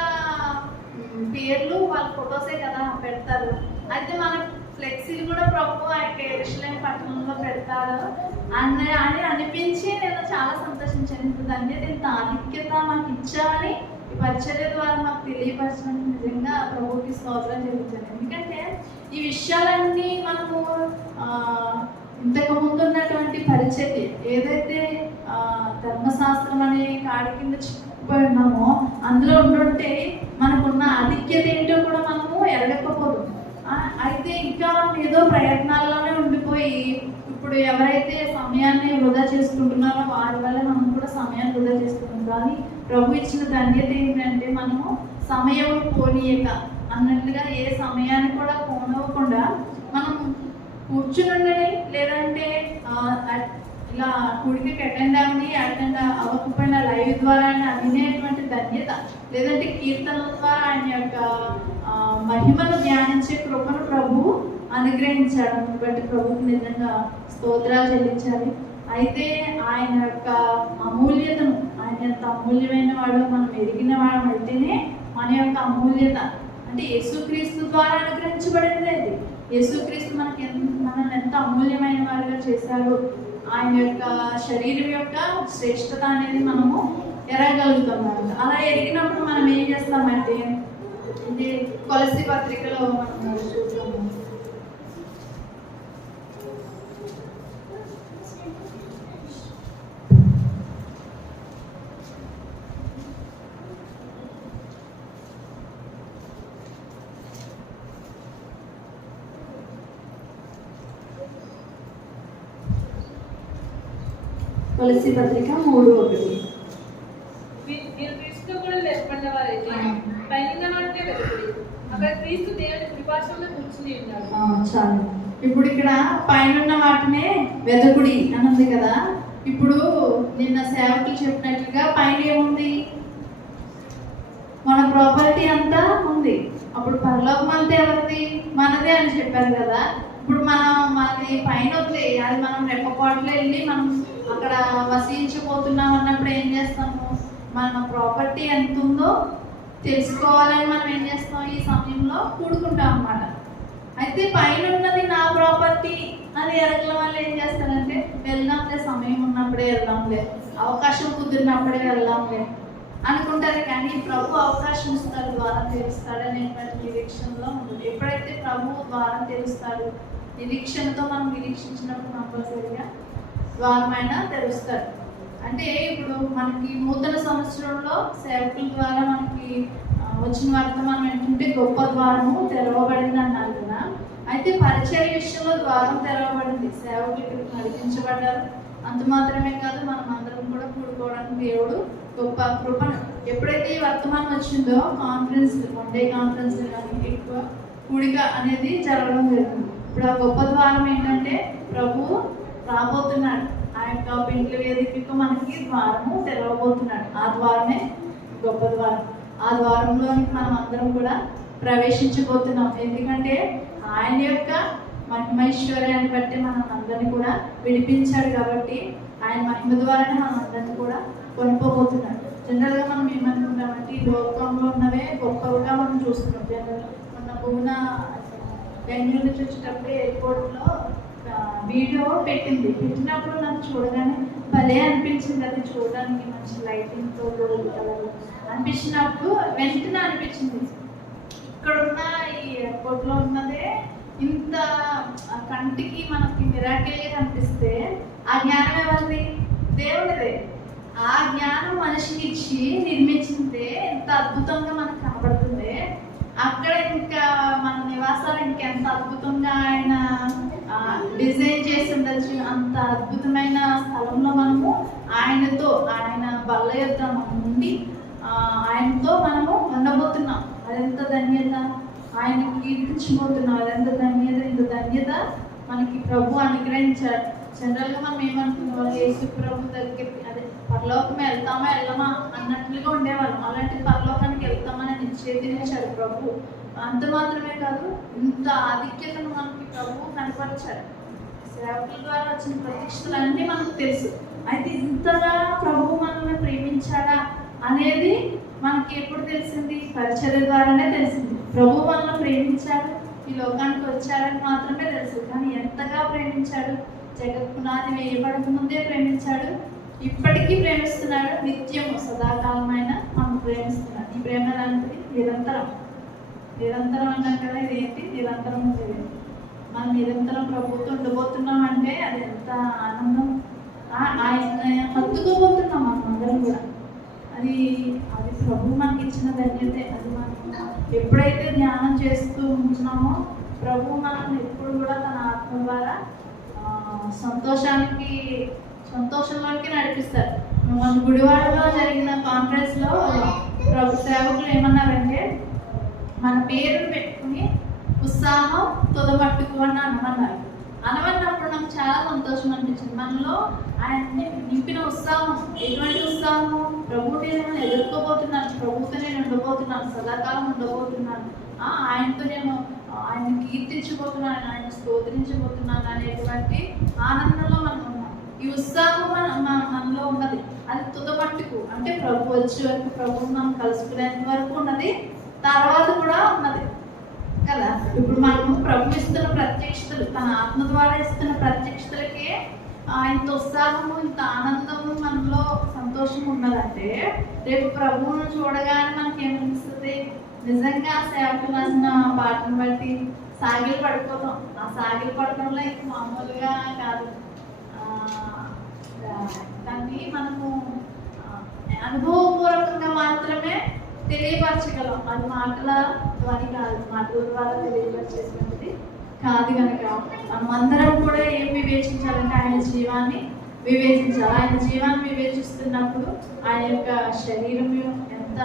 పేర్లు వాళ్ళ ఫొటోసే కదా పెడతారు. అయితే మన ఫ్లెక్సీలు కూడా ప్రభు ఆ యొక్క యెరూషలేము పట్టణంలో పెడతారు అని అనిపించి నేను చాలా సంతోషించాను. ఇంత ధన్యత, ఇంత ఆధిక్యత మాకు ఇచ్చామని ఈ పరిచర్య ద్వారా మాకు తెలియపరచడానికి నిజంగా ప్రభుకి స్తోత్రం చెల్లించాను. ఎందుకంటే ఈ విషయాలన్నీ మనము ఇంతకు ముందు ఉన్నటువంటి పరిచర్య ఏదైతే ధర్మశాస్త్రం అనే కాడి కింద చిక్కుపోయి ఉన్నామో అందులో ఉండుంటే మనకున్న ఆధిక్యత ఏంటో కూడా మనము ఎరగకపోదు. అయితే ఇంకా మనం ఏదో ప్రయత్నాల్లోనే ఉండిపోయి ఇప్పుడు ఎవరైతే సమయాన్ని వృధా చేసుకుంటున్నారో వారి వల్ల మనం కూడా సమయాన్ని వృధా చేసుకుంటాం. కానీ ప్రభు ఇచ్చిన ధన్యత ఏంటంటే మనము సమయం పోనీయక అన్నట్లుగా ఏ సమయాన్ని కూడా పోనవ్వకుండా మనం కూర్చుని లేదంటే ఇలా గుడికి అటెండ్ అవ్వకపోయినా లైవ్ ద్వారా వినేటువంటి ధన్యత, లేదంటే కీర్తనల ద్వారా ఆయన యొక్క మహిమను ధ్యానించే కృపను ప్రభువు అనుగ్రహించాడు. బట్టి ప్రభుకి నిజంగా స్తోత్రాలు చెల్లించాలి. అయితే ఆయన యొక్క అమూల్యతను, ఆయన ఎంత అమూల్యమైన వాడు మనం ఎరిగిన వాడు అయితేనే మన యొక్క అమూల్యత అంటే యేసుక్రీస్తు ద్వారా అనుగ్రహించబడింది. అది యేసుక్రీస్తు మనల్ని ఎంత అమూల్యమైన వారిగా చేశాడు, ఆయన యొక్క శరీరం యొక్క శ్రేష్టత అనేది మనము ఎరగలుగుతాం. అలా ఎరిగినప్పుడు మనం ఏం చేస్తామంటే, ఇది కొలస్సీ పత్రికలో మనం చూస్తాము. కొలస్సీ పత్రిక 3:1. మీరు క్రీస్తుతో కూడా లేపబడిన వారైతే పైన వాటినే వెతుకుడి. అక్కడ క్రీస్తు దేవుని కృపాసనంలో కూర్చుని ఉన్నాడు. చాలు. ఇప్పుడు ఇక్కడ పైన వాటినే వెదకుడి అని ఉంది కదా. ఇప్పుడు నిన్న సేవకులు చెప్పినట్లుగా పైన ఏముంది? మన ప్రాపర్టీ అంతా ఉంది. అప్పుడు పరలోకం అంతా ఎవరిది? మనదే అని చెప్పారు కదా. ఇప్పుడు మనది పైన వదిలే, అది మనం రెప్పపాటులో వెళ్ళి మనం అక్కడ వసించిపోతున్నాం అన్నప్పుడు ఏం చేస్తాము? మన ప్రాపర్టీ ఎంత ఉందో తెలుసుకోవాలని మనం ఏం చేస్తాం? ఈ సమయంలో కూడుకుంటాం అన్నమాట. అయితే పైన ఉన్నది నా ప్రాపర్టీ అని ఎరగల వాళ్ళు ఏం చేస్తారంటే, వెళ్దాంలే, సమయం ఉన్నప్పుడే వెళ్దాంలే, అవకాశం కుదిరినప్పుడే వెళ్దాంలే అనుకుంటారు. కానీ ప్రభు అవకాశం ఇస్తాడు, ద్వారం తెరుస్తాడు అనేటువంటి నిరీక్షణలో ఉంటుంది. ఎప్పుడైతే ప్రభు ద్వారం తెరుస్తాడు, నిరీక్షణతో మనం నిరీక్షించినప్పుడు కంపల్సరిగా ద్వారమైన తెరుస్తాడు. అంటే ఇప్పుడు మనకి నూతన సంవత్సరంలో సేవకుల ద్వారా మనకి వచ్చిన వారితో మనం ఏంటంటే గొప్ప ద్వారము తెరవబడింది అన్నారు కదా. అయితే పరిచయ విషయంలో ద్వారం తెరవబడింది, సేవకులు నడిపించబడ్డారు. అంత మాత్రమే కాదు, మనం అందరం కూడా కూడుకోవడానికి దేవుడు గొప్ప కృపను, ఎప్పుడైతే ఈ వర్తమానం వచ్చిందో కాన్ఫరెన్స్, వన్ డే కాన్ఫరెన్స్ కానీ ఎక్కువ కూడిక అనేది జరగడం జరుగుతుంది. ఇప్పుడు ఆ గొప్ప ద్వారం ఏంటంటే ప్రభువు రాబోతున్నాడు. ఆ యొక్క పెండ్లి వేదికకు మనకి ద్వారము తెరవబోతున్నాడు. ఆ ద్వారమే గొప్ప ద్వారం. ఆ ద్వారంలోనికి మనం అందరం కూడా ప్రవేశించబోతున్నాం. ఎందుకంటే ఆయన యొక్క మహిమైశ్వర్యాన్ని బట్టి మనం అందరినీ కూడా విడిపించాడు కాబట్టి ఆయన మహిమ ద్వారానే మనం అందరినీ కూడా కొనుక్కోబోతున్నాడు. జనరల్గా మనం ఏమనుకుంటామంటే ఈ లోకంలో ఉన్నవే గొప్పగా మనం చూస్తున్నాం. జనరల్గా మొన్న భూన బెంగళూరు నుంచి వచ్చేటప్పుడు ఎయిర్పోర్ట్లో వీడియో పెట్టినప్పుడు నాకు చూడగానే భలే అనిపించింది. అది చూడడానికి మంచి లైటింగ్తో గోల్డ్ కలర్ అనిపించినప్పుడు వెంటనే అనిపించింది, ఇక్కడున్న ఈ ఎయిర్పోర్ట్లో ఉన్నదే ఇంత కంటికి మనకి మిరాకిల్గా కనిపిస్తే ఆ జ్ఞానం ఎవరిది? దేవుడిదే. ఆ జ్ఞానం మనిషికి ఇచ్చి నిర్మించిందే ఎంత అద్భుతంగా మనకు కనబడుతుంది. అక్కడ ఇంకా మన నివాసాలు ఇంకెంత అద్భుతంగా ఆయన డిజైన్ చేసి ఉండొచ్చు. అంత అద్భుతమైన స్థలంలో మనము ఆయనతో, ఆయన బల్ల యొక్క ఉండి ఆయనతో మనము ఉండబోతున్నాం. అదెంత ధన్యత! ఆయన కీర్తించబోతున్నాం. అదెంత ధన్యత! ఇంత ధన్యత మనకి ప్రభు అనుగ్రహించాడు. జనరల్గా మనం ఏమనుకున్నాం, యేసు ప్రభు దగ్గరికి అదే పరలోకం వెళ్తామా వెళ్ళమా అన్నట్లుగా ఉండేవాళ్ళం. అలాంటి పరలోకానికి వెళ్తామని నిశ్చయించాడు ప్రభు. అంత మాత్రమే కాదు, ఇంత ఆధిక్యతను మనకి ప్రభు కనపరిచాడు. సేవకుల ద్వారా వచ్చిన ప్రతిష్టలన్నీ మనకు తెలుసు. అయితే ఇంతగా ప్రభు మనల్ని ప్రేమించాడా అనేది మనకి ఎప్పుడు తెలిసింది? పరిచర్య ద్వారానే తెలిసింది. ప్రభు మనల్ని ప్రేమించాడు, ఈ లోకానికి వచ్చాడని మాత్రమే తెలుసు. కానీ ఎంతగా ప్రేమించాడు? జగత్ పునాది వేయబడక ముందే ప్రేమించాడు, ఇప్పటికీ ప్రేమిస్తున్నాడు, నిత్యము సదాకాలమైన మనం ప్రేమిస్తున్నాడు. ఈ ప్రేమ లాంటిది నిరంతరం. నిరంతరం అన్నాం కదా, ఇదేంటి? నిరంతరం ఉండేది. మనం నిరంతరం ప్రభుత్వం ఉండబోతున్నాం అంటే అది ఎంత ఆనందం! ఆయన హత్తుకోబోతున్నాం మనం అందరం కూడా. అది ప్రభు మనకి ఇచ్చిన ధన్యతే. అది మనం ఎప్పుడైతే ధ్యానం చేస్తూ ఉంటున్నామో ప్రభు మనల్ని ఎప్పుడు కూడా తన ఆత్మ ద్వారా సంతోషంలోకి నడిపిస్తారు. మన గుడివాడలో జరిగిన కాన్ఫరెన్స్లో ప్రభు సేవకులు ఏమన్నారంటే, మన పేరును పెట్టుకుని ఉత్సాహం తుదమట్టుకు అని అనమన్నారు. అనవన్నప్పుడు నాకు చాలా సంతోషం అనిపించింది. మనలో ఆయన్ని నింపిన ఉత్సాహం, ఎటువంటి ఉత్సాహము? ప్రభువుని నేను ఎదుర్కోబోతున్నాను, ప్రభువుతో నేను ఉండబోతున్నాను, సదాకాలం ఉండబోతున్నాను, ఆయనతో నేను ఆయన కీర్తించబోతున్నాను, ఆయన స్తోత్రించబోతున్నాను అనేటువంటి ఆనందంలో మనం ఉన్నాం. ఈ ఉత్సాహం మనలో ఉన్నది. అది తుదమట్టుకు అంటే ప్రభు వచ్చే వరకు, ప్రభువు మనం కలుసుకునేంత వరకు ఉన్నది, తర్వాత కూడా ఉన్నది కదా. ఇప్పుడు మనము ప్రభు ఇస్తున్న ప్రత్యక్షతలు, తన ఆత్మ ద్వారా ఇస్తున్న ప్రత్యక్షతలకే ఇంత ఉత్సాహము, ఇంత ఆనందము, మనలో సంతోషం ఉన్నదంటే రేపు ప్రభువును చూడగానే మనకి ఏమనిపిస్తుంది? నిజంగా సేవకులు రాసిన పాటను బట్టి సాగిలు పడిపోతాం. ఆ సాగిలు పడటంలో ఇంక మామూలుగా కాదు. దాన్ని మనము అనుభవపూర్వకంగా మాత్రమే తెలియపరచగలం. అది మాటల ద్వారా కాదు, మాటల ద్వారా తెలియపరిచేటువంటిది కాదు. కనుక మనం అందరం కూడా ఏం వివేచించాలంటే ఆయన జీవాన్ని వివేచించాలి. ఆయన జీవాన్ని వివేచిస్తున్నప్పుడు ఆయన యొక్క శరీరం ఎంత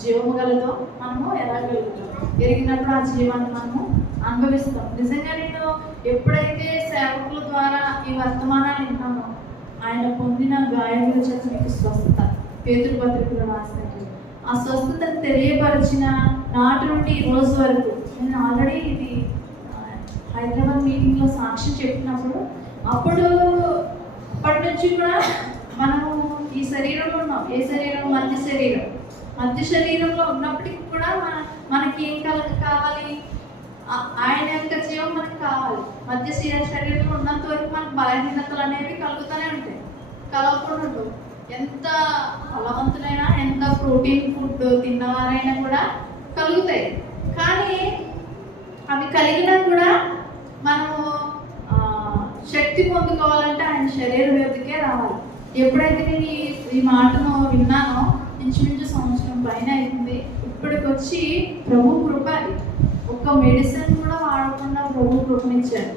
జీవము గలదో మనము ఎరగలుగుతాం. ఎరిగినప్పుడు ఆ జీవాన్ని మనము అనుభవిస్తాం. నిజంగా నేను ఎప్పుడైతే సేవకుల ద్వారా ఈ వర్తమానాన్ని విన్నానో, ఆయన పొందిన గాయముల చేత మీకు స్వస్థత, పేతురు పత్రికలో రాసినట్టు ఆ స్వస్థతను తెలియపరిచిన నాటి నుండి ఈ రోజు వరకు నేను ఆల్రెడీ ఇది హైదరాబాద్ మీటింగ్లో సాక్ష్యం చెప్పినప్పుడు అప్పటి నుంచి కూడా మనము ఈ శరీరంలో ఉన్నాం. ఏ శరీరం? మధ్య శరీరంలో ఉన్నప్పటికీ కూడా మనకి ఏం కావాలి? ఆయన యొక్క జీవం మనకు కావాలి. మధ్య శరీరంలో ఉన్నంత వరకు మనకు బలహీనతలు అనేవి కలుగుతూనే ఉంటాయి, కలగకుండా ఉండవు. ఎంత బలవంతులైనా, ఎంత ప్రోటీన్ ఫుడ్ తిన్నవారైనా కూడా కలుగుతాయి. కానీ అవి కలిగినా కూడా మనము శక్తి పొందుకోవాలంటే ఆయన శరీరం మీదకే రావాలి. ఎప్పుడైతే నేను ఈ మాటను విన్నానో, ఇంచుమించు సంవత్సరం పైన అవుతుంది. ఇప్పటికి వచ్చి ప్రభు కృప, ఒక్క మెడిసిన్ కూడా వాడకుండా ప్రభు కృపనిచ్చాడు.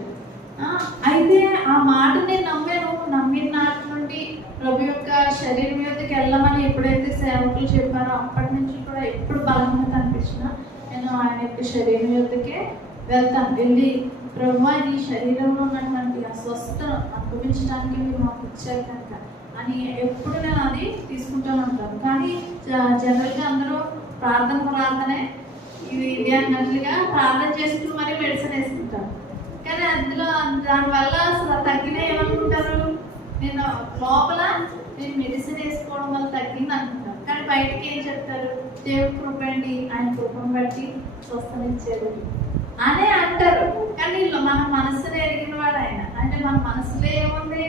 అయితే ఆ మాట నేను నమ్మిన నాటి నుండి ప్రభు యొక్క శరీరం మీదకి వెళ్ళమని ఎప్పుడైతే సేవకులు చెప్పారో అప్పటి నుంచి కూడా ఎప్పుడు బలహీనత అనిపించినా నేను ఆయన యొక్క శరీరం మీదకే వెళ్తాను. వెళ్ళి ప్రభు నీ శరీరంలో ఉన్నటువంటి ఆ స్వస్థతను అనుభవించడానికి మీరు మాకు ఇచ్చారు కనుక అని ఎప్పుడు నేను అది తీసుకుంటూ ఉంటాను. కానీ జనరల్గా అందరూ ప్రార్థనే ఇది అన్నట్లుగా ప్రార్థన చేసుకుని మరీ మెడిసిన్ వేసుకుంటారు. కానీ అందులో దానివల్ల అసలు తగ్గిన ఏమనుకుంటారు? నేను లోపల నేను మెడిసిన్ వేసుకోవడం వల్ల తగ్గింది అనుకుంటాను. కానీ బయటకి ఏం చెప్తారు? దేవుడి కృప అండి, ఆయన కృపను బట్టి స్వస్థనిచ్చారు అనే అంటారు. కానీ మన మనసులో ఎరిగిన వాడు ఆయన. అంటే మన మనసులో ఏముంది?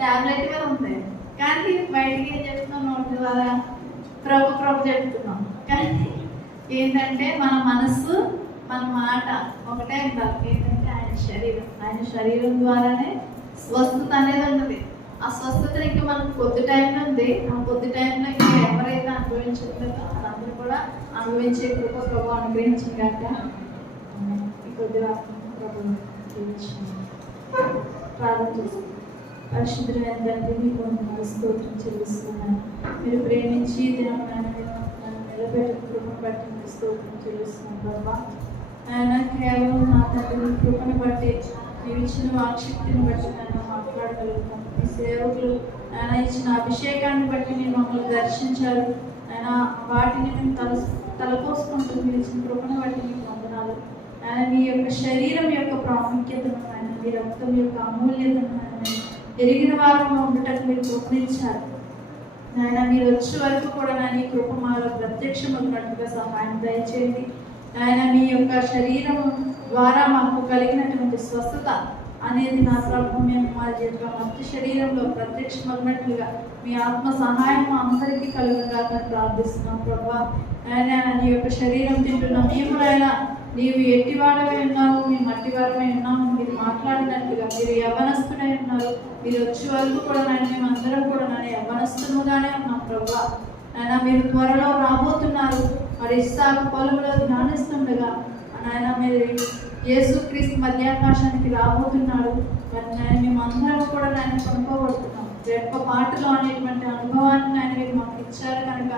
టాబ్లెట్ మీద ఉంది. కానీ బయటికి ఏం చెప్తున్నాం? నోటి ద్వారా ప్రభు చెప్తున్నాం. కానీ ఏంటంటే మన మనసు, మన మాట ఒకటే ఉండాలి. ఏంటంటే ఆయన శరీరం ద్వారానే స్వస్థత అనేది ఉన్నది. ఆ స్వస్థత ఇంకా మనకు కొద్ది టైంలో ఉంది. ఆ కొద్ది టైంలో ఇంకా ఎవరైతే అనుభవించట్లేదో వాళ్ళందరూ కూడా అనుభవించే కృప ప్రభు అనుగ్రహించిన కాక ఈ కొద్ది ప్రభు ప్రార్థన చేస్తాం. పరిశుద్ధులైన మీకు స్తోత్రం చెల్లిస్తున్నాను. మీరు ప్రేమించి నన్ను నిలబెట్టిన కృపను బట్టి మీకు స్తోత్రం చెల్లిస్తున్నాను ప్రభా. ఆయన కేవలం నా తండ్రి కృపను బట్టి, మీరు ఇచ్చిన వాక్శక్తిని బట్టి నన్ను మాట్లాడగలుగుతాను. మీ సేవకులు ఆయన ఇచ్చిన అభిషేకాన్ని బట్టి మీరు మమ్మల్ని దర్శించారు. ఆయన వాటిని మేము తలపోసుకుంటూ మీరు ఇచ్చిన కృపను బట్టి మీకు వందనాలు. ఆయన మీ యొక్క శరీరం యొక్క ప్రాముఖ్యతను, ఆయన మీ రక్తం యొక్క అమూల్యతను ఆయన ఎరిగిన వారు ఉండటం మీరు కృపనిచ్చారు. ఆయన మీరు వచ్చే వరకు కూడా నేను ఈ కృప మాలో ప్రత్యక్షమవుతున్నట్టుగా సహాయం దయచేయండి. ఆయన మీ యొక్క శరీరం ద్వారా మాకు కలిగినటువంటి స్వస్థత అనేది నా ప్రభు మేము మా జీవితంలో మధ్య శరీరంలో ప్రత్యక్షమవుతున్నట్లుగా మీ ఆత్మ సహాయం అందరికీ కలుగుగా ప్రార్థిస్తున్నాం ప్రభా. ఆయన నీ యొక్క శరీరం తింటున్న మేములైనా నీవు ఎట్టివాడవై ఉన్నావు, మీ మట్టివాడమై ఉన్నాము. మీరు మాట్లాడినట్లుగా మీరు యవ్వనస్తుడై ఉన్నారు. మీరు వచ్చే వరకు కూడా మేము అందరం కూడా యవ్వనస్తులుగానే ఉన్నాం ప్రభా. ఆయన మీరు త్వరలో రాబోతున్నారు. మరి ఇస్సాకు పొలంలో ధ్యానిస్తుండగా ఆయన మీరు యేసుక్రీస్తు మధ్యాకాశానికి రాబోతున్నాడు. మరి మేమందరం కూడా కొనుక్కోబడుతున్నాం. రెప్ప పాటలో అనేటువంటి అనుభవాన్ని మీరు మాకు ఇచ్చారు కనుక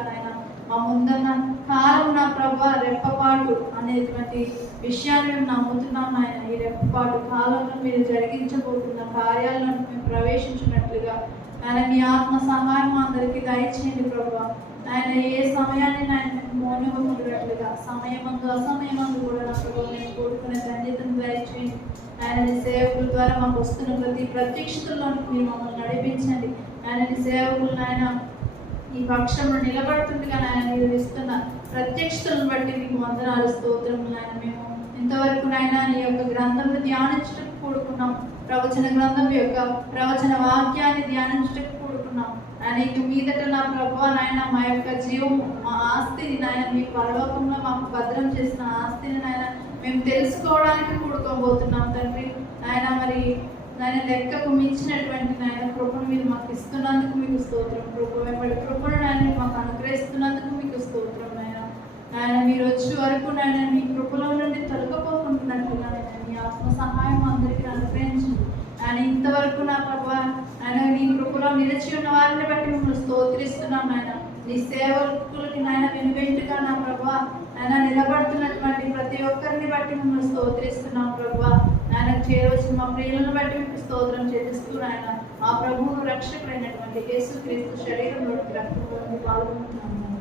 మా ముందున్న కాలం నా ప్రభా రెప్పపాటు అనేటువంటి విషయాన్ని మేము నమ్ముతున్నాం. ఆయన ఈ రెప్పపాటు కాలంలో మీరు జరిగించబోతున్న కార్యాలను మేము ప్రవేశించినట్లుగా ఆయన మీ ఆత్మ సహాయం అందరికీ దయచేయండి ప్రభా. ఆయన ఏ సమయాన్ని ఆయన మౌనములుగా సమయమందు అసమయమందు కూడా నా ప్రభు నేను కోరుకునే ధన్యతను దయచేయండి. ఆయన సేవకుల ద్వారా మాకు వస్తున్న ప్రతి ప్రత్యక్షతల్లోనికి మీరు మమ్మల్ని నడిపించండి. ఆయన సేవకులు ఆయన ఈ పక్షంలో నిలబడుతుండగా ఆయన మీరు ఇస్తున్న ప్రత్యక్షతలను బట్టి మీకు వందనాలు స్తోత్రములు. ఆయన మేము ఇంతవరకు ఆయన నీ యొక్క గ్రంథంను ధ్యానించడానికి కూడుకున్నాం. ప్రవచన గ్రంథం యొక్క ప్రవచన వాక్యాన్ని ధ్యానించడానికి కూడుకున్నాం. ఆయన ఇక మీదట నా ప్రభువా నాయన మా యొక్క జీవం, మా ఆస్తిని నాయన మీ పరలోకంలో మాకు భద్రం చేసిన ఆస్తిని నాయన మేము తెలుసుకోవడానికి కూడుకోబోతున్నాం తండ్రి. ఆయన మరి నాయన లెక్కకు మించినటువంటి నాయన కృపను మీరు మాకు ఇస్తున్నందుకు మీకు స్తోత్రం. కృపను నాయన మాకు అనుగ్రహిస్తున్నందుకు మీకు స్తోత్రం. నాయన మీరు వచ్చే వరకు నాయన మీ కృపలో నుండి తొలగిపోకుంటున్నట్లుగా మీ ఆత్మ సహాయం అందరికీ అనుగ్రహించండి. ఆయన ఇంతవరకు నా ప్రభు ఆయన నీ కృపలో నిలిచి ఉన్న వారిని బట్టి మిమ్మల్ని స్తోత్రిస్తున్నాం నాయన. నీ సేవకులకి నాయన వెనువెంటుగా నా ప్రభా ఆయన నిలబడుతున్నటువంటి ప్రతి ఒక్కరిని బట్టి మిమ్మల్ని స్తోత్రిస్తున్నాం ప్రభా. ఆయన చేయవలసిన మా ప్రియులను బట్టి మీకు స్తోత్రం చేస్తూ నాయన మా ప్రభువును రక్షకుడైనటువంటి యేసుక్రీస్తు శరీరంలోకి రక్తంలోకి పాల్గొంటున్నాము.